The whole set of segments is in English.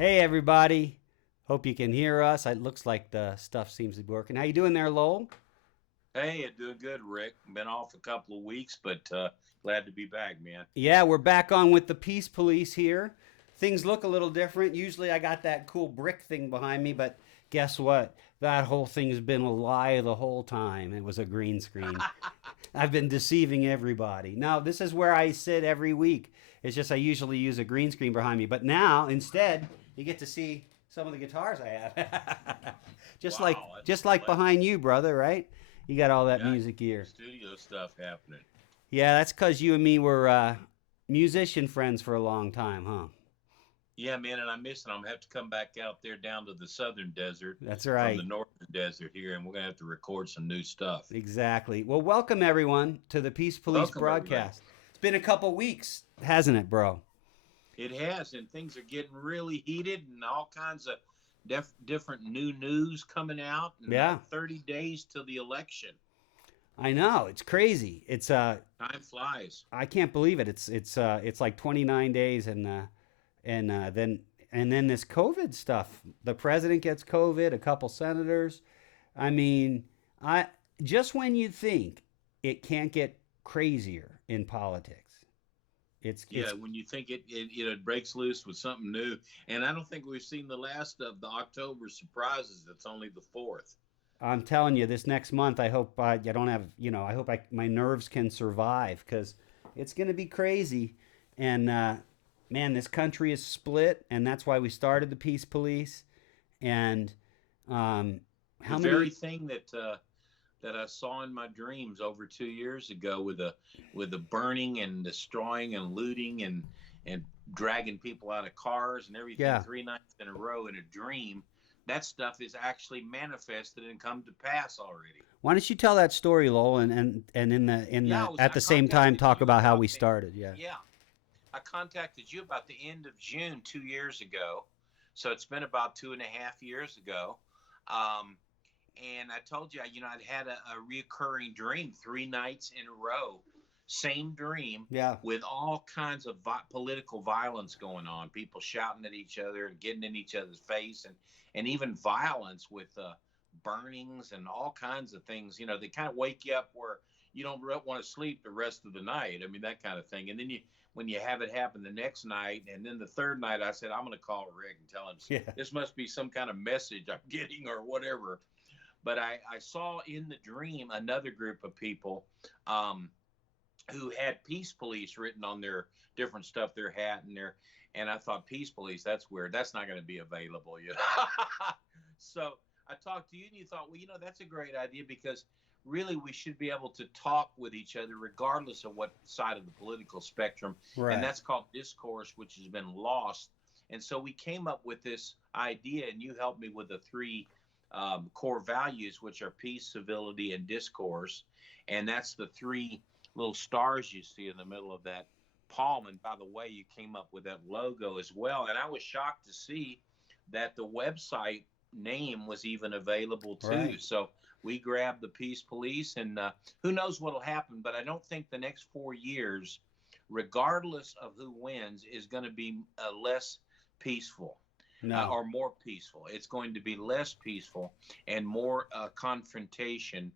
Hey everybody. Hope you can hear us. It looks like the stuff seems to be working. How you doing there, Lowell? Hey, you're doing good, Rick. Been off a couple of weeks, but glad to be back, man. Yeah, we're back on with the Peace Police here. Things look a little different. Usually I got that cool brick thing behind me, but guess what? That whole thing's been a lie the whole time. It was a green screen. I've been deceiving everybody. Now, this is where I sit every week. It's just I usually use a green screen behind me, but now instead you get to see some of the guitars I have. just like Wow, that's just like like behind you, brother, right? You got all that yeah, music gear. studio stuff happening. Yeah, that's cuz you and me were musician friends for a long time, huh? Yeah, man, and I miss it. I'm gonna have to come back out there down to the southern desert That's from the right. northern desert here, and we're gonna have to record some new stuff. Exactly. Well, welcome everyone to the Peace Police Welcome, everybody. broadcast. It's been a couple weeks, hasn't it, bro? It has, and things are getting really heated, and all kinds of different new news coming out, and Yeah. 30 days till the election. I know. It's crazy. It's Time flies. I can't believe it. It's like 29 days and then this COVID stuff. The president gets COVID, a couple senators. I mean, I just when you think it can't get crazier in politics. Yeah, It's when you think it breaks loose with something new, and I don't think we've seen the last of the October surprises. It's only the fourth. I'm telling you, this next month, I hope I don't have, I hope my nerves can survive because it's going to be crazy. And man, this country is split, and that's why we started the Peace Police. And um, The how very many? thing that I saw in my dreams over 2 years ago with the burning and destroying and looting and dragging people out of cars and everything Yeah. 3 nights in a row in a dream. That stuff is actually manifested and come to pass already. Why don't you tell that story, Lowell, and in the at I the same time contacted talk you about how we about the started? Yeah. yeah I contacted you about the end of June 2 years ago. So it's been about 2.5 years ago. Um, and I told you, I'd had a reoccurring dream 3 nights in a row, same dream Yeah. with all kinds of political violence going on, people shouting at each other and getting in each other's face, and even violence with burnings and all kinds of things. They kind of wake you up where you don't want to sleep the rest of the night. I mean, that kind of thing. And then when you have it happen the next night, and then the third night, I said, I'm going to call Rick and tell him Yeah. this must be some kind of message I'm getting or whatever. But I saw in the dream another group of people um, who had peace police written on their different stuff, their hat and their, and I thought peace police, that's weird. That's not going to be available. So I talked to you and you thought, well, that's a great idea because really we should be able to talk with each other regardless of what side of the political spectrum. And Right. that's called discourse, which has been lost. And so we came up with this idea, and you helped me with the three core values, which are peace, civility, and discourse. And that's the three little stars you see in the middle of that palm. And by the way, you came up with that logo as well. And I was shocked to see that the website name was even available too. Right. So we grabbed the Peace Police, and who knows what'll happen. But I don't think the next 4 years, regardless of who wins, is going to be less peaceful No. or more peaceful. It's going to be less peaceful and more confrontation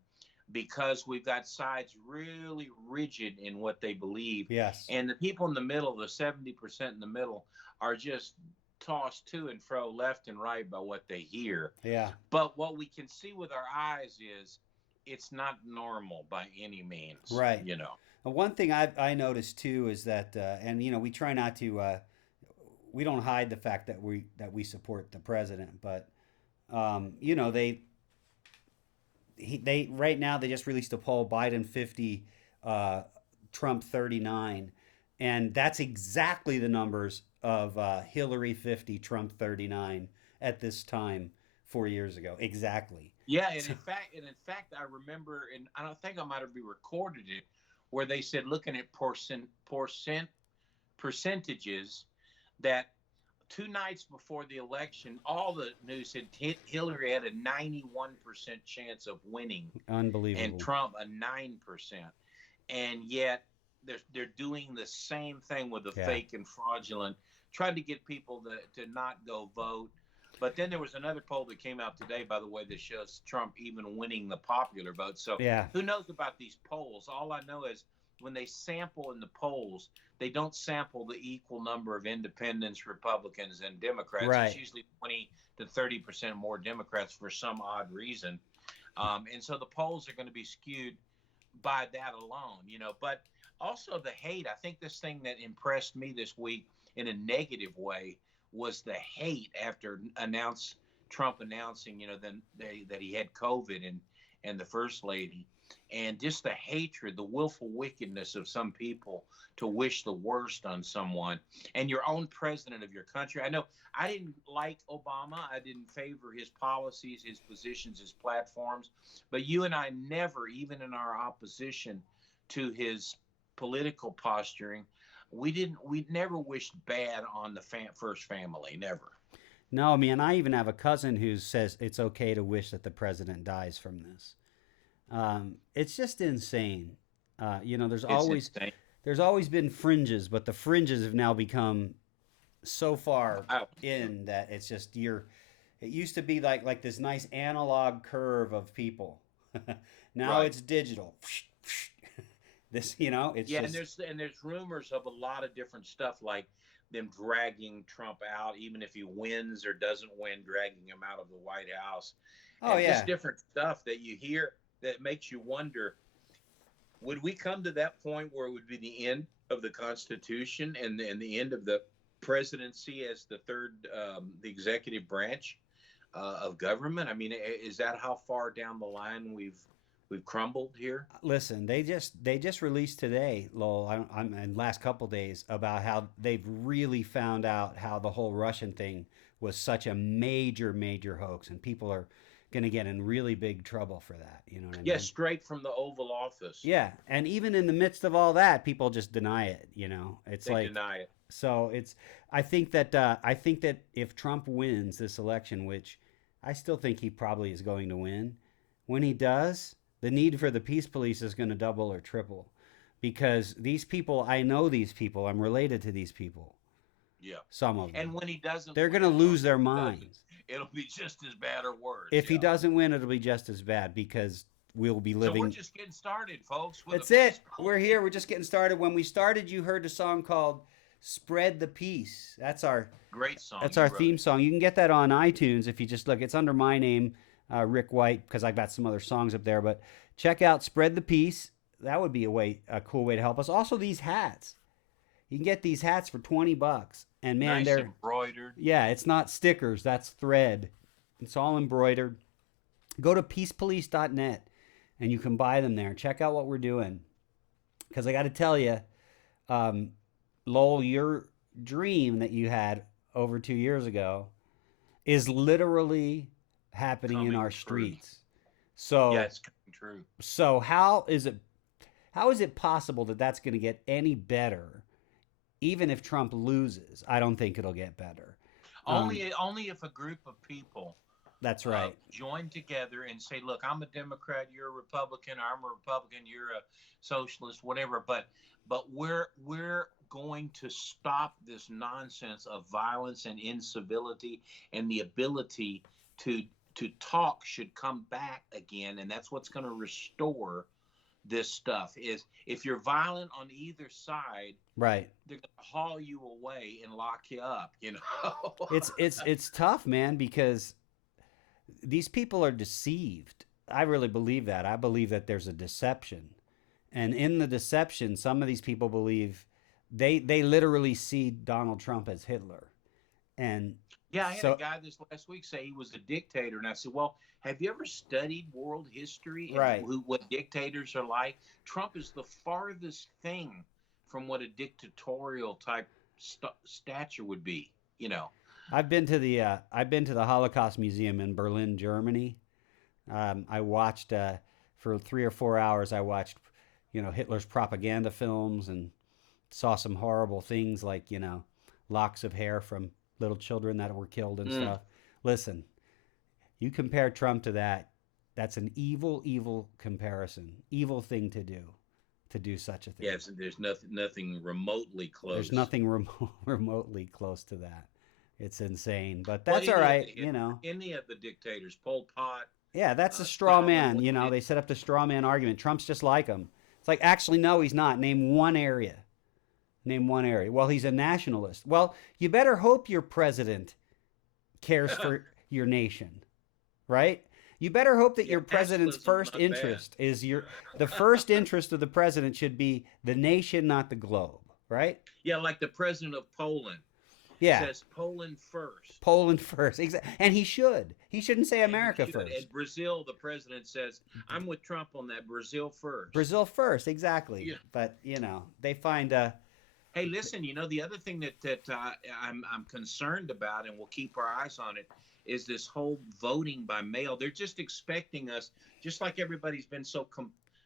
because we've got sides really rigid in what they believe. Yes. And the people in the middle, the 70% in the middle, are just tossed to and fro, left and right by what they hear. Yeah. But what we can see with our eyes is it's not normal by any means, Right. you know. One thing I noticed too is that, and we try not to, we don't hide the fact that we support the president, but they right now they just released a poll: Biden 50, Trump 39, and that's exactly the numbers of Hillary 50, Trump 39 at this time 4 years ago. Exactly. Yeah, So, and in fact, I remember, and I don't think I might have recorded it, where they said looking at percentages that 2 nights before the election, all the news said Hillary had a 91% chance of winning, and unbelievable. Trump a 9%, and yet they're doing the same thing with the Yeah. fake and fraudulent, trying to get people to not go vote. But then there was another poll that came out today, by the way, that shows Trump even winning the popular vote. So Yeah. who knows about these polls? All I know is when they sample in the polls, they don't sample the equal number of independents, Republicans, and Democrats. Right. It's usually 20 to 30% more Democrats for some odd reason. And so the polls are going to be skewed by that alone, but also the hate. I think this thing that impressed me this week in a negative way was the hate after Trump announcing, then that he had COVID and the first lady, and just the hatred, the willful wickedness of some people to wish the worst on someone and your own president of your country. I know I didn't like Obama. I didn't favor his policies, his positions, his platforms, but you and I never, even in our opposition to his political posturing, we never wished bad on the first family, never. No, man, I even have a cousin who says it's okay to wish that the president dies from this. It's just insane. There's It's always insane. there's always been fringes, but the fringes have now become so far Wow. in that it's just you're. It used to be like this nice analog curve of people. Now Right. it's digital. This, it's Yeah, just and there's rumors of a lot of different stuff, like them dragging Trump out, even if he wins or doesn't win, dragging him out of the White House, oh and yeah. just different stuff that you hear that makes you wonder: would we come to that point where it would be the end of the Constitution and the end of the presidency as the third, the executive branch of government? I mean, is that how far down the line we've crumbled here? Listen, they just released today, Lowell, I'm in the last couple days about how they've really found out how the whole Russian thing was such a major, major hoax, and people are going to get in really big trouble for that. You know what I mean? Yes, straight from the Oval Office. Yeah, and even in the midst of all that, people just deny it. It's They like deny it. so. I think that if Trump wins this election, which I still think he probably is going to win, when he does, the need for the peace police is going to double or triple, because these people, I know these people, I'm related to these people, Yeah. some of And them. when he doesn't They're win, going to or lose their if he doesn't, minds. it'll be just as bad or worse. If he Yeah. doesn't win, it'll be just as bad because we'll be So we're living. just getting started, folks. With That's a it. peace We're here. We're just getting started. When we started, you heard a song called "Spread the Peace." That's our Great song. that's you our wrote. theme song. You can get that on iTunes if you just look. It's under my name, Rick White, because I've got some other songs up there. But check out "Spread the Peace." That would be a cool way to help us. Also, these hats. You can get these hats for $20, and man, Nice they're embroidered. yeah. It's not stickers. That's thread. It's all embroidered. Go to peacepolice.net and you can buy them there. Check out what we're doing. Because I got to tell you, um, Lowell, your dream that you had over 2 years ago is literally happening in Coming our true. streets. So, Yeah, it's coming true. so how is it possible that that's going to get any better, even if Trump loses? I don't think it'll get better. Only if a group of people That's right. join together and say, "Look, I'm a Democrat, you're a Republican, I'm a Republican, you're a socialist, whatever." But we're going to stop this nonsense of violence and incivility, and the ability to talk should come back again, and that's what's going to restore this stuff. Is if you're violent on either side, Right. they're going to haul you away and lock you up. It's tough, man, because these people are deceived. I really believe that. I believe that there's a deception. And in the deception, some of these people believe they literally see Donald Trump as Hitler. And Yeah, I had so a guy this last week say he was a dictator, and I said, "Well, have you ever studied world history and right. what dictators are like?" Trump is the farthest thing from what a dictatorial type stature would be. I've been to the Holocaust Museum in Berlin, Germany. I watched for 3 or 4 hours. I watched, Hitler's propaganda films and saw some horrible things like locks of hair from little children that were killed and stuff. Listen, you compare Trump to that. That's an evil, evil comparison. Evil thing to do. to do such a thing. Yes, there's nothing remotely close. There's nothing remotely close to that. It's insane, but Well, that's all right. You know, any of the dictators, Pol Pot, yeah, that's a straw Stalin, man. You know, they set up the straw man argument. Trump's just like him. It's like, actually, no, he's not. Name one area. Name one area. Well, he's a nationalist. Well, you better hope your president cares for your nation, right? You better hope that your president's first interest is the first interest of the president should be the nation, not the globe, right? Yeah, like the president of Poland. Yeah. Says Poland first. Poland first. Exactly. And he should. He shouldn't say America first. At Brazil, the president says, I'm with Trump on that. Brazil first. Brazil first, exactly. Yeah. But, you know, they find Hey, listen, you know, the other thing that I'm concerned about, and we'll keep our eyes on it, is this whole voting by mail. They're just expecting us, just like everybody's been so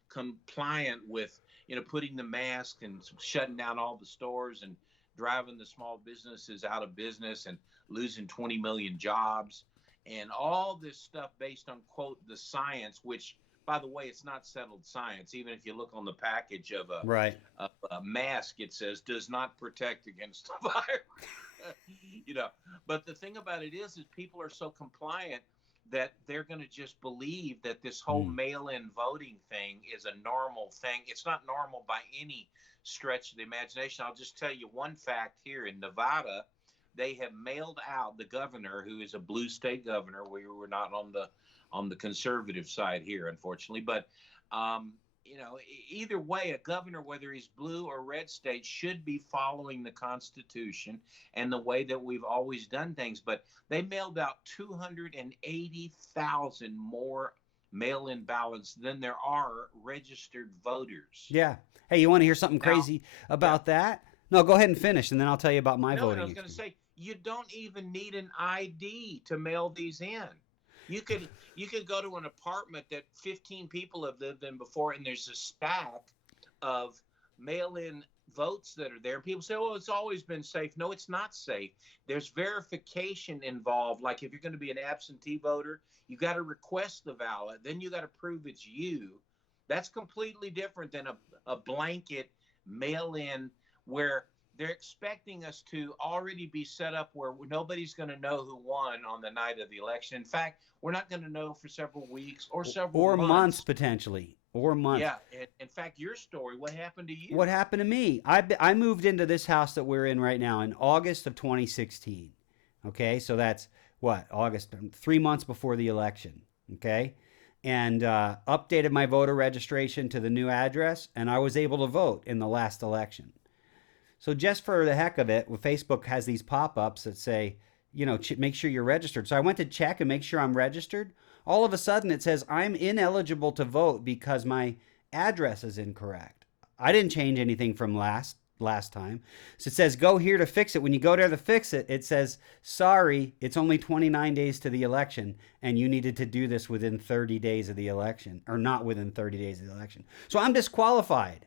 compliant with, you know, putting the mask and shutting down all the stores and driving the small businesses out of business and losing 20 million jobs and all this stuff based on, quote, the science, which, by the way, it's not settled science. Even if you look on the package of a mask, it says does not protect against the virus. You know, but the thing about it is people are so compliant that they're going to just believe that this whole mail-in voting thing is a normal thing. It's not normal by any stretch of the imagination. I'll just tell you one fact here in Nevada. They have mailed out the governor, who is a blue state governor. We were not on the conservative side here, unfortunately. But, you know, either way, a governor, whether he's blue or red state, should be following the Constitution and the way that we've always done things. But they mailed out 280,000 more mail-in ballots than there are registered voters. Yeah. Hey, you want to hear something crazy about that? No, go ahead and finish, and then I'll tell you about my voting. I was going to say, you don't even need an ID to mail these in. You could go to an apartment that 15 people have lived in before, and there's a stack of mail-in votes that are there. And people say, "Oh, it's always been safe." No, it's not safe. There's verification involved. Like if you're going to be an absentee voter, you got to request the ballot. Then you got to prove it's you. That's completely different than a blanket mail-in where they're expecting us to already be set up where nobody's going to know who won on the night of the election. In fact, we're not going to know for several weeks or several months potentially. Or months. Yeah. In fact, your story, what happened to you? What happened to me? I moved into this house that we're in right now in August of 2016. Okay, so that's what? August, 3 months before the election. Okay, and updated my voter registration to the new address, and I was able to vote in the last election. So just for the heck of it, Facebook has these pop-ups that say, you know, make sure you're registered. So I went to check and make sure I'm registered. All of a sudden it says I'm ineligible to vote because my address is incorrect. I didn't change anything from last time. So it says go here to fix it. When you go there to fix it, it says, sorry, it's only 29 days to the election and you needed to do this within 30 days of the election, or not within 30 days of the election. So I'm disqualified.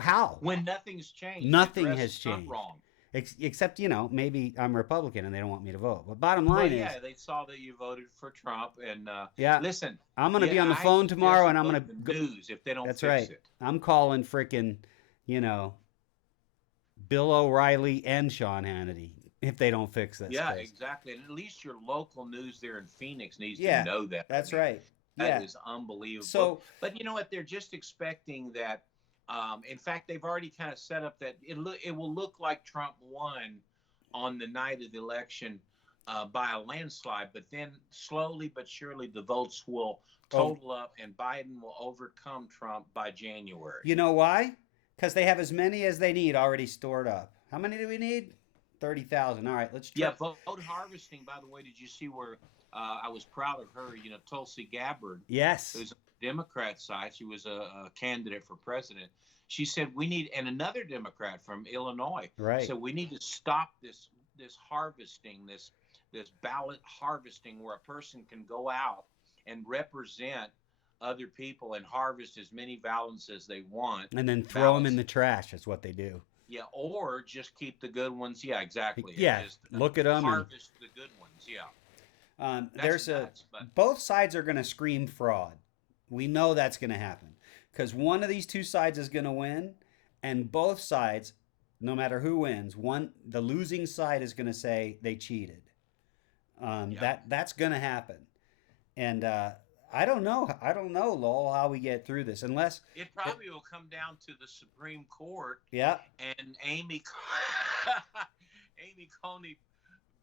How? When nothing's changed. Nothing has changed. Wrong. Except, you know, maybe I'm Republican and they don't want me to vote. But bottom line is... yeah, they saw that you voted for Trump. And listen... I'm going to be on the phone tomorrow and I'm going to... news if they don't fix it. I'm calling freaking, you know, Bill O'Reilly and Sean Hannity if they don't fix this. Yeah, exactly. And at least your local news there in Phoenix needs to know that. That's right. That is unbelievable. So, but you know what? They're just expecting that... in fact, they've already kind of set up that it will look like Trump won on the night of the election by a landslide, but then slowly but surely the votes will total up and Biden will overcome Trump by January. You know why? Because they have as many as they need already stored up. How many do we need? 30,000. All right, let's try. Yeah, vote harvesting, by the way, did you see where I was proud of her, you know, Tulsi Gabbard. Yes. Who's on the Democrat side. She was a candidate for president. She said we need, and another Democrat from Illinois. Right. So we need to stop this harvesting, this ballot harvesting where a person can go out and represent other people and harvest as many ballots as they want. And then throw them in the trash is what they do. Yeah, or just keep the good ones. Yeah, exactly. Yeah, just look at them. Harvest the good ones, yeah. Both sides are going to scream fraud. We know that's going to happen. because one of these two sides is going to win, and both sides, no matter who wins, the losing side is going to say they cheated. Yeah. That's going to happen, and I don't know. I don't know, Lowell, how we get through this unless It probably will come down to the Supreme Court yeah, and Amy Coney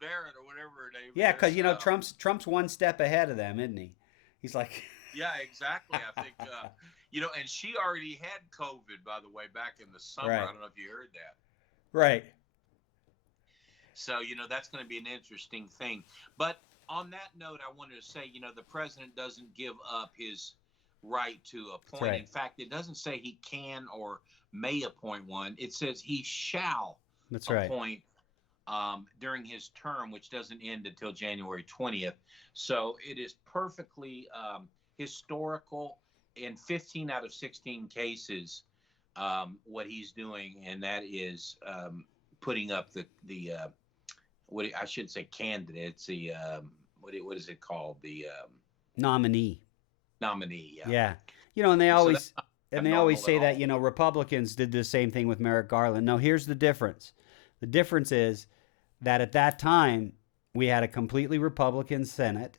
Barrett or whatever her name yeah, because is. Trump's one step ahead of them, isn't he? He's like, Yeah, exactly. I think and she already had COVID, by the way, back in the summer. Right. I don't know if you heard that. right, So that's going to be an interesting thing. But on that note, I wanted to say, the president doesn't give up his right to appoint. right. In fact, it doesn't say he can or may appoint one. It says he shall That's right. appoint during his term, which doesn't end until January 20th. So it is perfectly historical in 15 out of 16 cases, what he's doing, and that is putting up the what I should say candidates, the what is it called, the Nominee. nominee. Yeah. Yeah, and they So always that's and they not always normal say at that all. Republicans did the same thing with Merrick Garland. No, here's the difference. The difference is that at that time we had a completely Republican Senate,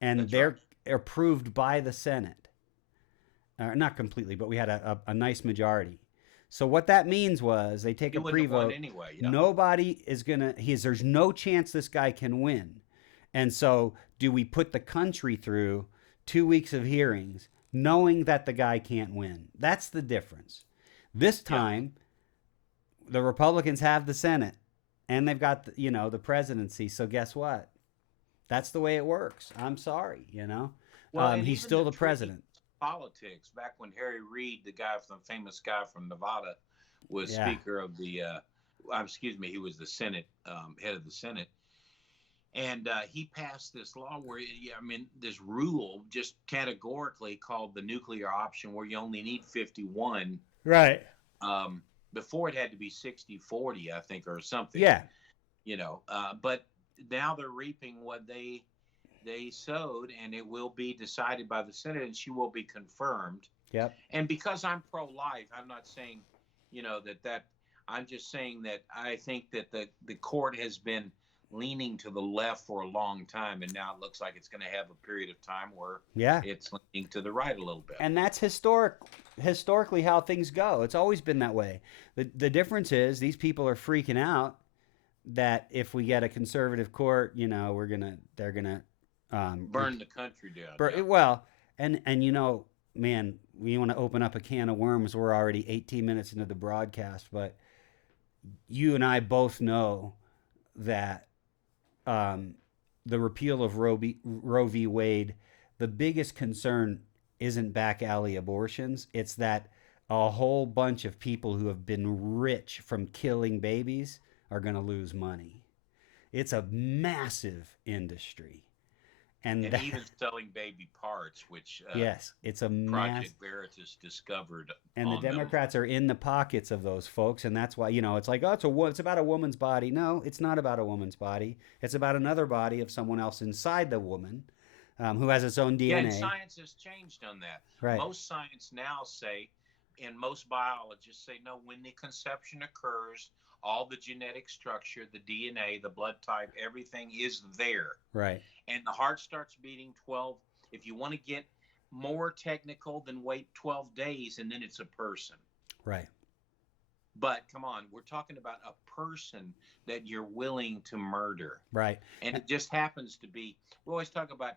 and That's they're right. approved by the Senate. Not completely, but we had a nice majority. So what that means was they take He a wouldn't have won pre-vote. anyway. Yeah. Nobody is gonna. There's no chance this guy can win. And so, do we put the country through 2 weeks of hearings, knowing that the guy can't win? That's the difference. This Yeah. time, the Republicans have the Senate, and they've got the presidency. So guess what? That's the way it works. I'm sorry. Well, and He's even still the the president. politics back when Harry Reid, the famous guy from Nevada, was Yeah. Speaker of the, excuse me, he was the Senate, head of the Senate. And he passed this law where, this rule just categorically called the nuclear option, where you only need 51. Right. Before it had to be 60-40, I think, or something. Yeah. But now they're reaping what they sowed, and it will be decided by the Senate, and she will be confirmed. Yep. And because I'm pro-life, I'm not saying, that I'm just saying that I think that the court has been leaning to the left for a long time, and now it looks like it's going to have a period of time where Yeah. it's leaning to the right a little bit. And that's historically how things go. It's always been that way. The difference is these people are freaking out that if we get a conservative court, they're gonna Burn the country down. yeah. Well, and man, we want to open up a can of worms. We're already 18 minutes into the broadcast, but you and I both know that the repeal of Roe v. Wade, the biggest concern isn't back alley abortions. It's that a whole bunch of people who have been rich from killing babies are going to lose money. It's a massive industry. And even selling baby parts, which yes, it's a Project Veritas discovered. And the on them. Democrats are in the pockets of those folks, and that's why it's like, oh, it's about a woman's body. No, it's not about a woman's body. It's about another body of someone else inside the woman, who has its own DNA. Yeah, and science has changed on that. Right. Most science now say, and most biologists say, no, when the conception occurs, all the genetic structure, the DNA, the blood type, everything is there. Right. And the heart starts beating 12. If you want to get more technical, then wait 12 days, and then it's a person. Right. But come on, we're talking about a person that you're willing to murder. Right. And it just happens to be, we always talk about,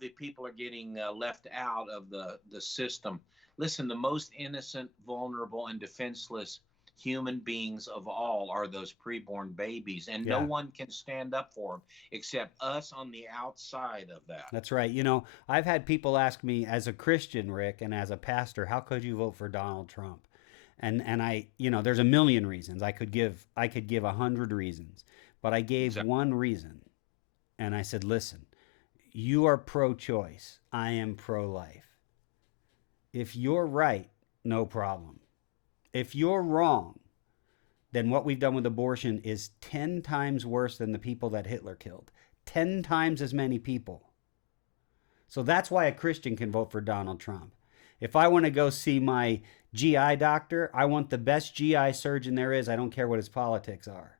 the people are getting left out of the system. Listen, the most innocent, vulnerable, and defenseless human beings of all are those preborn babies, and no one can stand up for them except us on the outside of that. That's right. I've had people ask me, as a Christian, Rick, and as a pastor, how could you vote for Donald Trump? And I, there's a million reasons. I could give 100 reasons, but I gave one reason, and I said, listen, you are pro-choice. I am pro-life. If you're right, no problem. If you're wrong, then what we've done with abortion is 10 times worse than the people that Hitler killed. 10 times as many people. So that's why a Christian can vote for Donald Trump. If I want to go see my GI doctor, I want the best GI surgeon there is. I don't care what his politics are,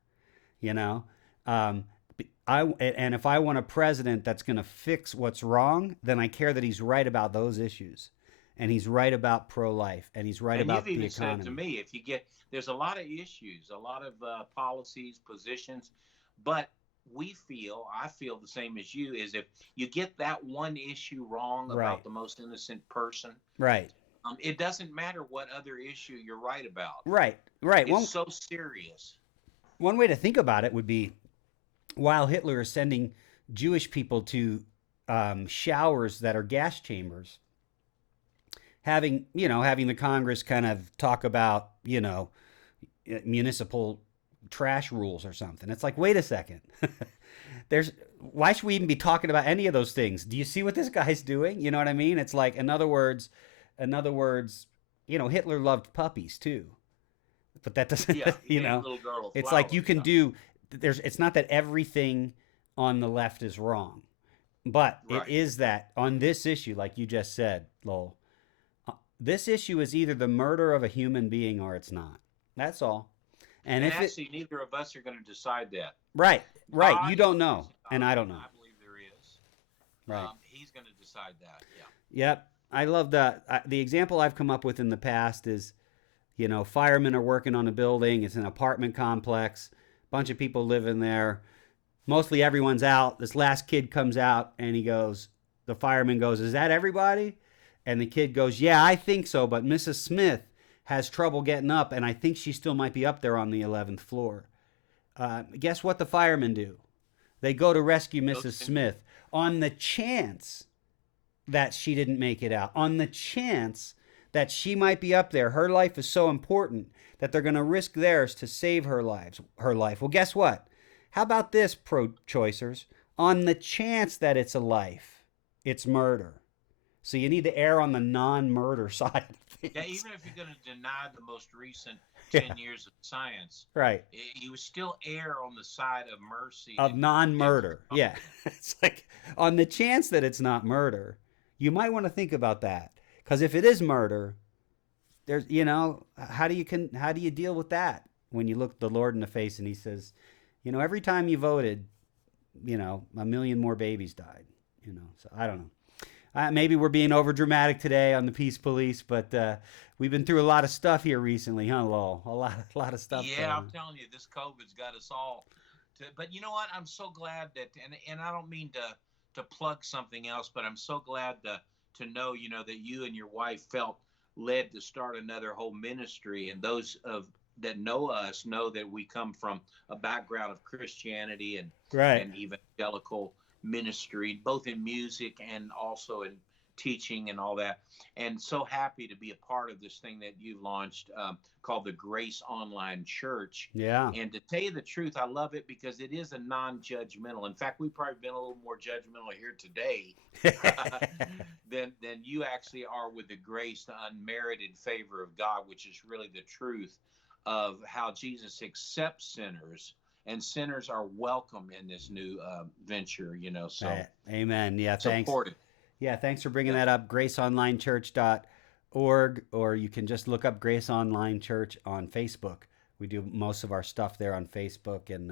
you know. And if I want a president that's going to fix what's wrong, then I care that he's right about those issues, and he's right about pro-life, and he's right about the economy. And you've even said to me, if you get, there's a lot of issues, a lot of policies, positions, but I feel the same as you, is if you get that one issue wrong about the most innocent person, right? It doesn't matter what other issue you're right about. Right. It's so serious. One way to think about it would be, while Hitler is sending Jewish people to showers that are gas chambers, having the Congress kind of talk about, municipal trash rules or something. It's like, wait a second. Why should we even be talking about any of those things? Do you see what this guy's doing? You know what I mean? It's like, in other words, Hitler loved puppies too. But that doesn't, little girl it's like you can do, it's not that everything on the left is wrong, but it is that on this issue, like you just said, Lowell, this issue is either the murder of a human being or it's not. That's all. And if actually, neither of us are going to decide that. Right. You don't know, and I don't know. I believe there is. Right. He's going to decide that. Yeah. Yep. I love that. The example I've come up with in the past is, firemen are working on a building. It's an apartment complex. Bunch of people live in there. Mostly everyone's out. This last kid comes out and the fireman goes, "Is that everybody?" And the kid goes, "Yeah, I think so, but Mrs. Smith has trouble getting up, and I think she still might be up there on the 11th floor." Guess what the firemen do? They go to rescue Mrs. Smith on the chance that she didn't make it out, on the chance that she might be up there. Her life is so important that they're going to risk theirs to save her life. Well, guess what? How about this, pro-choicers? On the chance that it's a life, it's murder. So you need to err on the non-murder side of things. Yeah, even if you're going to deny the most recent 10 years of science, right? You would still err on the side of mercy. Of non-murder. Yeah. It's like, on the chance that it's not murder, you might want to think about that. Because if it is murder, there's, how do you deal with that when you look the Lord in the face and he says, every time you voted, 1 million more babies died, so I don't know. Maybe we're being over dramatic today on the Peace Police, but we've been through a lot of stuff here recently, huh, Lowell? A lot of stuff. Yeah, I'm telling you, this COVID's got us all. But you know what? I'm so glad that, and I don't mean to plug something else, but I'm so glad to know, that you and your wife felt led to start another whole ministry, and those that know us know that we come from a background of Christianity and evangelical ministry, both in music and also in teaching and all that. And so happy to be a part of this thing that you've launched called the Grace Online Church. Yeah. And to tell you the truth, I love it because it is a non-judgmental. In fact, we've probably been a little more judgmental here today than you actually are with the grace, the unmerited favor of God, which is really the truth of how Jesus accepts sinners, and sinners are welcome in this new venture, so. Amen. Yeah, thanks. Support it. Yeah, thanks for bringing that up. GraceOnlineChurch.org, or you can just look up Grace Online Church on Facebook. We do most of our stuff there on Facebook, and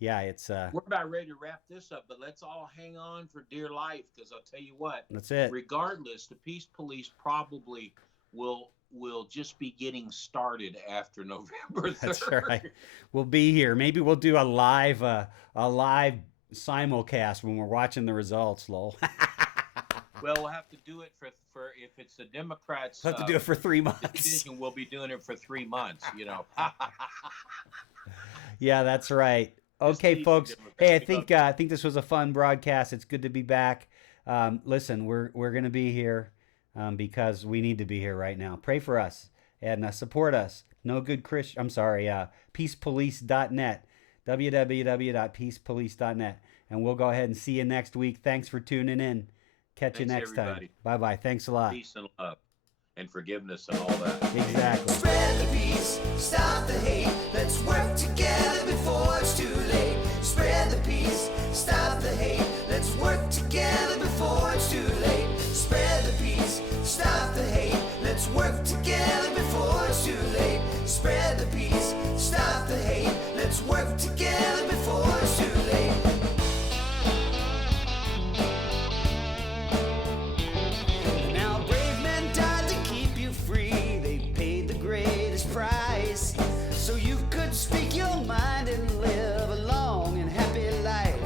it's. We're about ready to wrap this up, but let's all hang on for dear life, because I'll tell you what. That's it. Regardless, the Peace Police probably will just be getting started after November 3rd. That's right. We'll be here. Maybe we'll do a live simulcast when we're watching the results, Lowell. Well, we'll have to do it for if it's the Democrats. We'll have to do it for 3 months. Decision, we'll be doing it for 3 months. Yeah, that's right. Okay, folks. Hey, I think this was a fun broadcast. It's good to be back. Listen, we're going to be here because we need to be here right now. Pray for us and support us. Peacepolice.net, www.peacepolice.net, and we'll go ahead and see you next week. Thanks for tuning in. Catch you next time. Bye-bye. Thanks a lot. Peace and love and forgiveness and all that. Exactly. Spread the peace, stop the hate. Let's work together before it's too late. Spread the peace, stop the hate. Let's work together before it's too late. Spread the peace, stop the hate. Let's work together before it's too late. Now brave men died to keep you free. They paid the greatest price so you could speak your mind and live a long and happy life.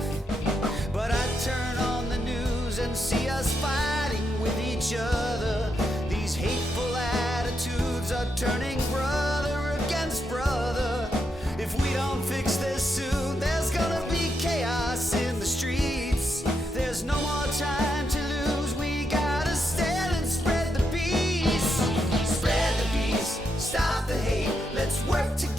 But I turn on the news and see us fighting with each other. These hateful attitudes are turning brother against brother. If we don't fix this soon, there's gonna be chaos in the streets. There's no more time to lose. We gotta stand and spread the peace. Spread the peace, stop the hate. Let's work together.